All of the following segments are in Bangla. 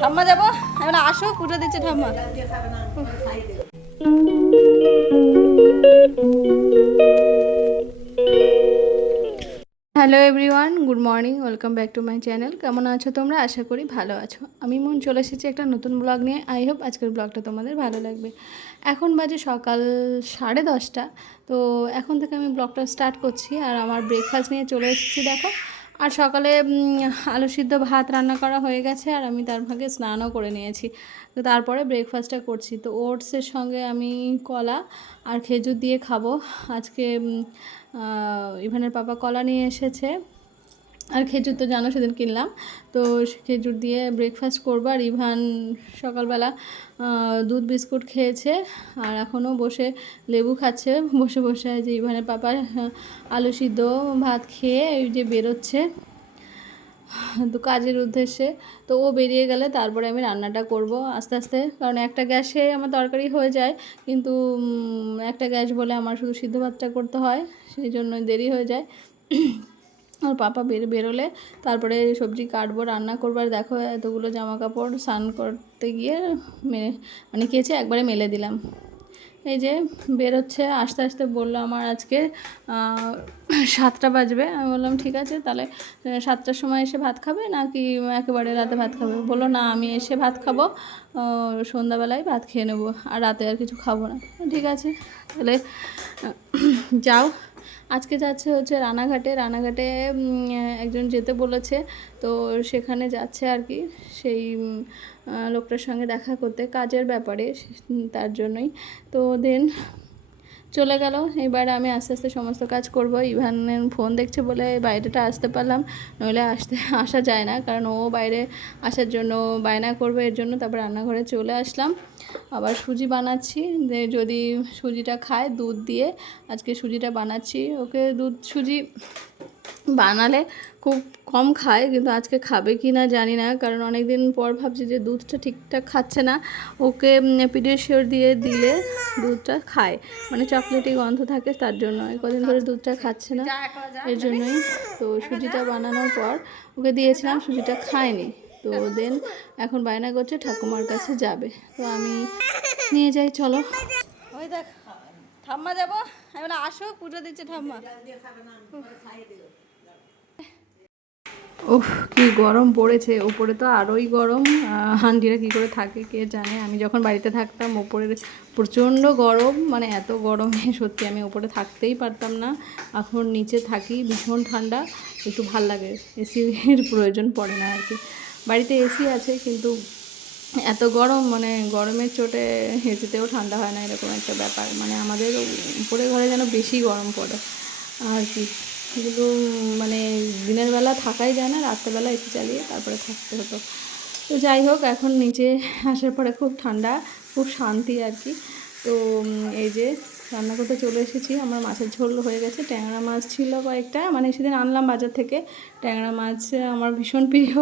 ঠাম্মা যাবো এখন, আসো পুজো দিচ্ছে ঠাম্মা। Hello everyone, good morning, welcome back to my channel. কেমন আছো তোমরা? আশা করি ভালো আছো। আমি মন চলে এসেছি একটা নতুন ব্লগ নিয়ে। আই হোপ আজকের ব্লগটা তোমাদের ভালো লাগবে। এখন বাজে সকাল 10:30। তো এখন থেকে আমি ব্লগটা স্টার্ট করছি। আর আমার ব্রেকফাস্ট নিয়ে চলে এসেছি দেখো। আর সকালে আলু সিদ্ধ ভাত রান্না করা হয়ে গেছে, আর আমি তার ভাগে স্নানও করে নিয়েছি। তো তারপরে ব্রেকফাস্টটা করছি। তো ওটসের সঙ্গে আমি কলা আর খেজুর দিয়ে খাবো আজকে। ইভানের পাপা কলা নিয়ে এসেছে, আর খেজুর তো জানো সেদিন কিনলাম। তো খেজুর দিয়ে ব্রেকফাস্ট করবো। আর ইভান সকালবেলা দুধ বিস্কুট খেয়েছে, আর এখনও বসে লেবু খাচ্ছে বসে বসে। যে ইভানের পাপা আলু সিদ্ধ ভাত খেয়ে এই যে বেরোচ্ছে তো কাজের উদ্দেশ্যে। তো ও বেরিয়ে গেলে তারপরে আমি রান্নাটা করব আস্তে আস্তে, কারণ একটা গ্যাসে আমার তরকারি হয়ে যায়, কিন্তু একটা গ্যাস বলে আমার শুধু সিদ্ধ ভাতটা করতে হয়, সেই জন্য দেরি হয়ে যায়। আর পাপা বেরোলে তারপরে সবজি কাটবো, রান্না করবো। আর দেখো এতগুলো জামা কাপড় স্নান করতে গিয়ে মানে কেচে একবারে মেলে দিলাম। এই যে বেরোচ্ছে, আস্তে আস্তে বললো আমার আজকে 7টা বাজবে। আমি বললাম ঠিক আছে, তাহলে 7টার সময় এসে ভাত খাবে নাকি একেবারে রাতে ভাত খাবে? বললো না, আমি এসে ভাত খাবো, সন্ধ্যাবেলায় ভাত খেয়ে নেবো, আর রাতে আর কিছু খাবো না। ঠিক আছে তাহলে যাও। আজকে যাচ্ছে হচ্ছে রানাঘাটে। রানাঘাটে একজন যেতে বলেছে, তো সেখানে যাচ্ছে আর কি, সেই লোকটার সঙ্গে দেখা করতে কাজের ব্যাপারে, তার জন্যই। তো দেন চলে গেল। এবারে আমি আস্তে আস্তে সমস্ত কাজ করব। ইভানের ফোন দেখছে বলে বাইরেটা আসতে পারলাম, নইলে আসা যায় না, কারণ ও বাইরে আসার জন্য বায়না করবে, এর জন্য তারপর রান্নাঘরে চলে আসলাম। আবার সুজি বানাচ্ছি, যদি সুজিটা খায় দুধ দিয়ে, আজকে সুজিটা বানাচ্ছি ওকে। দুধ সুজি বানালে খুব কম খায়, কিন্তু আজকে খাবে কি না জানি না, কারণ অনেক দিন পর ভাবছি যে দুধটা ঠিকঠাক খাচ্ছে না। ওকে পিডিয়াশিওর দিয়ে দিলে দুধটা খায়, মানে চকলেটি গন্ধ থাকে, তার জন্য কদিন ধরে দুধটা খাচ্ছে না, এর জন্যই। তো সুজিটা বানানোর পর ওকে দিয়েছিলাম, সুজিটা খায়নি। তো দেন এখন বায়না করছে ঠাকুমার কাছে যাবে। তো আমি নিয়ে যাই, চলো। ওই দেখ ঠাম্মা যাবো, আমি বলে আসো পুজো দিচ্ছে ঠাম্মা। ওহ কি গরম পড়েছে, ওপরে তো আরোই গরম। আন্টিরা কী করে থাকে কে জানে। আমি যখন বাড়িতে থাকতাম ওপরে প্রচণ্ড গরম, মানে এত গরমে সত্যি আমি ওপরে থাকতেই পারতাম না। এখন নিচে থাকি, ভীষণ ঠান্ডা, একটু ভাল লাগে, এসির প্রয়োজন পড়ে না আর কি। বাড়িতে এসি আছে, কিন্তু এত গরম, মানে গরমের চোটে এসিতেও ঠান্ডা হয় না, এরকম একটা ব্যাপার। মানে আমাদের উপরে ঘরে যেন বেশি গরম পড়ে আর কি। কিন্তু মানে দিনের বেলা থাকাই যায় না, রাত্রেবেলা এসি চালিয়ে তারপরে থাকতে হতো। তো যাই হোক, এখন নিচে আসার পরে খুব ঠান্ডা, খুব শান্তি আর কি। তো এই যে রান্না করতে চলে এসেছি। আমার মাছের ঝোল হয়ে গেছে, ট্যাংরা মাছ ছিল কয়েকটা, মানে সেদিন আনলাম বাজার থেকে। ট্যাংরা মাছ আমার ভীষণ প্রিয়,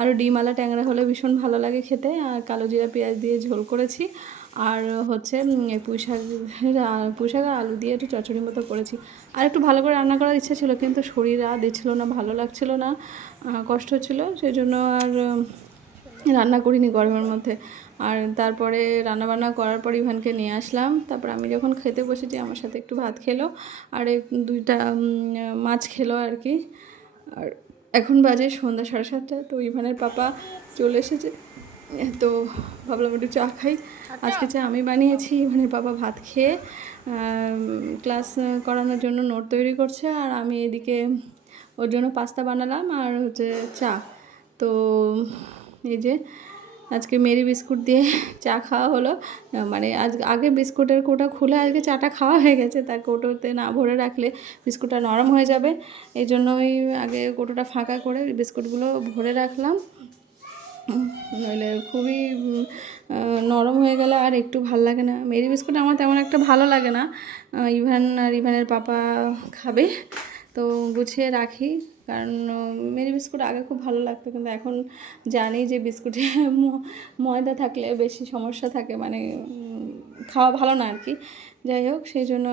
আরও ডিমওয়ালা ট্যাংরা হলে ভীষণ ভালো লাগে খেতে। আর কালো জিরা পেঁয়াজ দিয়ে ঝোল করেছি, আর হচ্ছে পুঁই শাক আর আলু দিয়ে একটু চচ্চড়ির মতো করেছি। আর একটু ভালো করে রান্না করার ইচ্ছা ছিল, কিন্তু শরীর আর দিচ্ছিল না, ভালো লাগছিল না, কষ্ট হচ্ছিলো, সেই জন্য আর রান্না করিনি গরমের মধ্যে। আর তারপরে রান্নাবান্না করার পর ইভানকে নিয়ে আসলাম। তারপর আমি যখন খেতে বসেছি আমার সাথে একটু ভাত খেলো, আর 2টা মাছ খেলো আর কি। আর এখন বাজে সন্ধ্যা 7:30। তো ইভানের পাপা চলে এসেছে, তো ভাবলাম একটু চা খাই। আজকে চা আমি বানিয়েছি। ইভানের পাপা ভাত খেয়ে ক্লাস করানোর জন্য নোট তৈরি করছে, আর আমি এদিকে ওর জন্য পাস্তা বানালাম আর হচ্ছে চা। তো এই যে আজকে মেরি বিস্কুট দিয়ে চা খাওয়া হলো। মানে আগে বিস্কুটের কৌটা খুলে আজকে চাটা খাওয়া হয়ে গেছে, তার কৌটোতে না ভরে রাখলে বিস্কুটটা নরম হয়ে যাবে, এই জন্যই আগে কৌটোটা ফাঁকা করে বিস্কুটগুলো ভরে রাখলাম, নইলে খুবই নরম হয়ে গেলে আর একটু ভাল লাগে না। মেরি বিস্কুট আমার তেমন একটা ভালো লাগে না, ইভান আর ইভানের পাপা খাবে, তো গুছিয়ে রাখি। কারণ মেরি বিস্কুট আগে খুব ভালো লাগতো, কিন্তু এখন জানি যে বিস্কুটে ময়দা থাকলে বেশি সমস্যা থাকে, মানে খাওয়া ভালো না আর কি। যাই হোক, সেই জন্য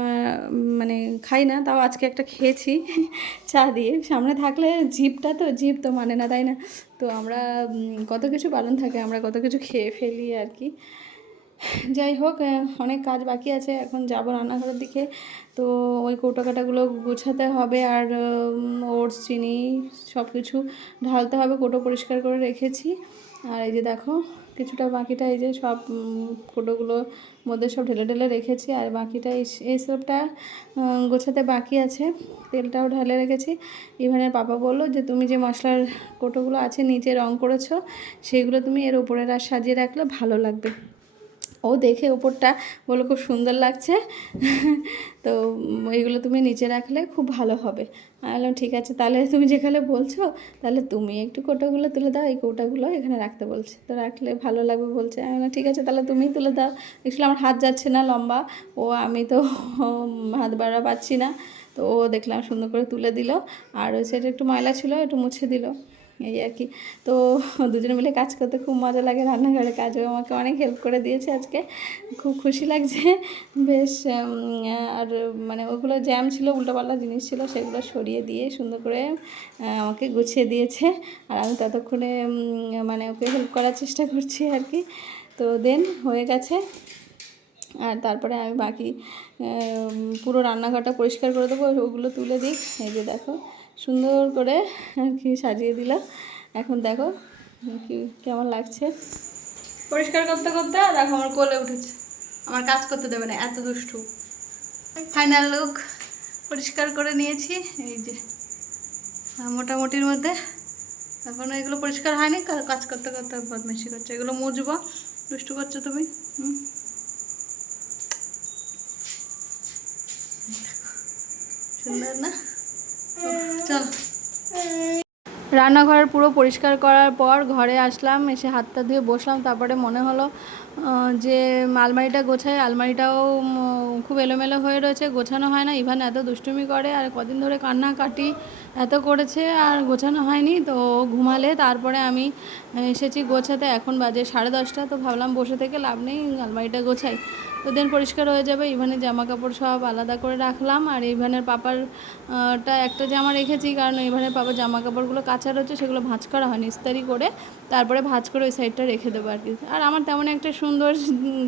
মানে খাই না, তাও আজকে একটা খেয়েছি চা দিয়ে। সামনে থাকলে জিভ তো মানে না, তাই না? তো আমরা কত কিছু পালন থাকে, আমরা কত কিছু খেয়ে ফেলি আর কি। যাই হোক, অনেক কাজ বাকি আছে, এখন যাব রান্নাঘরের দিকে। তো ওই কৌটো কাটাগুলো গোছাতে হবে, আর ওটস, চিনি সব কিছু ঢালতে হবে। কৌটো পরিষ্কার করে রেখেছি, আর এই যে দেখো কিছুটা বাকিটা এই যে সব কৌটোগুলোর মধ্যে সব ঢেলে ঢেলে রেখেছি, আর বাকিটা এই সবটা গোছাতে বাকি আছে। তেলটাও ঢেলে রেখেছি। ইভানের পাপা বললো যে তুমি যে মশলার কৌটোগুলো আছে নিচে রং করেছো, সেগুলো তুমি এর উপরে সাজিয়ে রাখলে ভালো লাগবে। ও দেখে ওপরটা বললো খুব সুন্দর লাগছে, তো এইগুলো তুমি নিচে রাখলে খুব ভালো হবে। আমি বললাম ঠিক আছে, তাহলে তুমি যেখানে বলছো তাহলে তুমি একটু কৌটোগুলো তুলে দাও, এই কৌটাগুলো এখানে রাখতে বলছে, তো রাখলে ভালো লাগবে বলছে। আমি বললাম ঠিক আছে, তাহলে তুমিই তুলে দাও। দেখছিলাম আমার হাত যাচ্ছে না লম্বা, আমি তো হাত বাড়া পাচ্ছি না। তো ও দেখলাম সুন্দর করে তুলে দিল, আর ওই সাইডে একটু ময়লা ছিল একটু মুছে দিল, এই আর কি। তো দুজনে মিলে কাজ করতে খুব মজা লাগে, রান্নাঘরে কাজও আমাকে অনেক হেল্প করে দিয়েছে আজকে, খুব খুশি লাগছে বেশ। আর মানে ওগুলো জ্যাম ছিল, উল্টোপাল্টা জিনিস ছিল, সেগুলো সরিয়ে দিয়ে সুন্দর করে আমাকে গুছিয়ে দিয়েছে, আর আমি ততক্ষণে মানে ওকে হেল্প করার চেষ্টা করছি আর কি। তো দেন হয়ে গেছে, আর তারপরে আমি বাকি পুরো রান্নাঘরটা পরিষ্কার করে দেবো, ওগুলো তুলে দিই। এই যে দেখো সুন্দর করে আর কি সাজিয়ে দিল। এখন দেখো কি কেমন লাগছে পরিষ্কার করতে করতে। দেখো আমার কোলে উঠেছে, আমার কাজ করতে দেবে না, এত দুষ্টু। ফাইনাল লুক পরিষ্কার করে নিয়েছি, এই যে মোটামুটির মধ্যে। এখন এগুলো পরিষ্কার হয়নি, কাজ করতে করতে বদমাইশি করছে, এগুলো মুছবো। দুষ্টু করছো তুমি। সুন্দর না? চল। রান্নাঘর পুরো পরিষ্কার করার পর ঘরে আসলাম, এসে হাতটা ধুয়ে বসলাম। তারপরে মনে হলো যে আলমারিটা গোছাই, আলমারিটাও খুব এলোমেলো হয়ে রয়েছে, গোছানো হয় না। ইভান এত দুষ্টুমি করে, আর কদিন ধরে কান্নাকাটি এত করেছে, আর গোছানো হয়নি। তো ঘুমালে তারপরে আমি এসেছি গোছাতে। এখন বাজে 10:30, তো ভাবলাম বসে থেকে লাভ নেই, আলমারিটা গোছাই। তো দেন পরিষ্কার হয়ে যাবে। ইভানের জামা কাপড় সব আলাদা করে রাখলাম, আর ইভানের পাপার একটা জামা রেখেছি, কারণ ইভানের পাপার জামা কাপড়গুলো কাঁচা রয়েছে, সেগুলো ভাঁজ করা হয়নি, ইস্তারি করে তারপরে ভাঁজ করে ওই সাইডটা রেখে দেবো আর কি। আর আমার তেমন একটা সুন্দর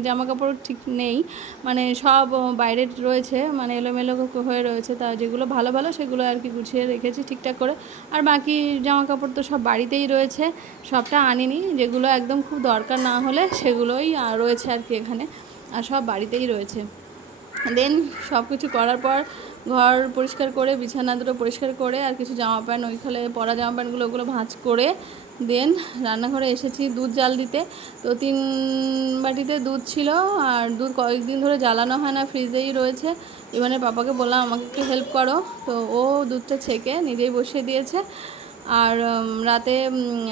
জামা কাপড় ঠিক নেই, মানে সব বাইরে রয়েছে, মানে এলোমেলো হয়ে রয়েছে। তা যেগুলো ভালো ভালো সেগুলো আর কি গুছিয়ে রেখেছি ঠিকঠাক করে। আর বাকি জামা কাপড় তো সব বাড়িতেই রয়েছে, সবটা আনিনি, যেগুলো একদম খুব দরকার না হলে সেগুলোই রয়েছে আর কি এখানে, আর সব বাড়িতেই রয়েছে। দেন সব কিছু করার পর ঘর পরিষ্কার করে, বিছানা দুটো পরিষ্কার করে, আর কিছু জামা প্যান্ট ওইখানে পরা জামা প্যান্টগুলো ওগুলো ভাঁজ করে দেন রান্নাঘরে এসেছি দুধ জাল দিতে। তো 3 বাটিতে দুধ ছিল, আর দুধ কয়েকদিন ধরে জ্বালানো হয় না, ফ্রিজেই রয়েছে। ইভানের পাপাকে বললাম আমাকে একটু হেল্প করো, তো ও দুধটা ছেঁকে নিজেই বসিয়ে দিয়েছে। আর রাতে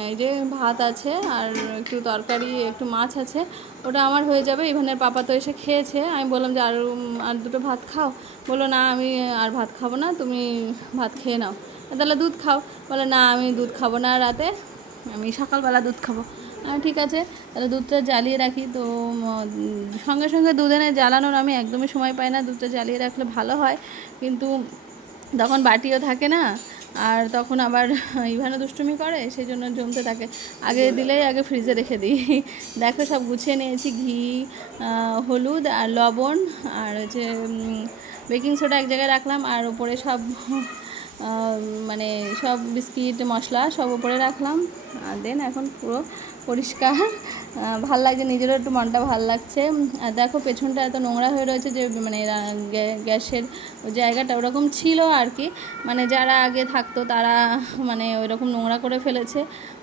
এই যে ভাত আছে, আর একটু তরকারি, একটু মাছ আছে, ওটা আমার হয়ে যাবে। ইভানের পাপা তো এসে খেয়েছে, আমি বললাম যে আর দুটো ভাত খাও, বললো না আমি আর ভাত খাবো না, তুমি ভাত খেয়ে নাও, তাহলে দুধ খাও। বলে না আমি দুধ খাবো না রাতে, আমি সকালবেলা দুধ খাবো। ঠিক আছে, তাহলে দুধটা জ্বালিয়ে রাখি। তো সঙ্গে সঙ্গে দুধ এনে জ্বালানোর আমি একদমই সময় পাই না, দুধটা জ্বালিয়ে রাখলে ভালো হয়, কিন্তু তখন বাটিও থাকে না, আর তখন আবার ইভানও দুষ্টুমি করে, সেই জন্য জমতে থাকে। আগে দিলেই আগে ফ্রিজে রেখে দিই। দেখো সব গুছিয়ে নিয়েছি, ঘি, হলুদ আর লবণ, আর হচ্ছে বেকিং সোডা এক জায়গায় রাখলাম, আর ওপরে সব মানে সব বিস্কিট মশলা সব ওপরে রাখলাম। আর দেন এখন পুরো পরিষ্কার, ভাল লাগছে, নিজেরও একটু মনটা ভাল লাগছে। আর দেখো পেছনটা এত নোংরা হয়ে রয়েছে, যে মানে গ্যাসের জায়গাটা ওরকম ছিল আর কি, মানে যারা আগে থাকতো তারা মানে ওইরকম নোংরা করে ফেলেছে।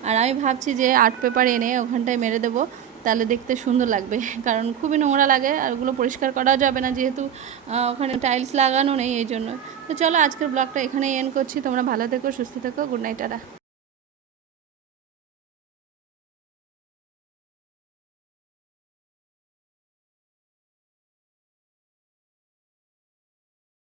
আর আমি ভাবছি যে আর্ট পেপার এনে ওখানটায় মেরে দেবো, তাহলে দেখতে সুন্দর লাগবে, কারণ খুবই নোংরা লাগে, আর ওগুলো পরিষ্কার করাও যাবে না, যেহেতু ওখানে টাইলস লাগানো নেই, এই জন্য। তো চলো আজকের ব্লগটা এখানেই এন্ড করছি। তোমরা ভালো থেকো, সুস্থ থেকো, গুড নাইট, টাটা।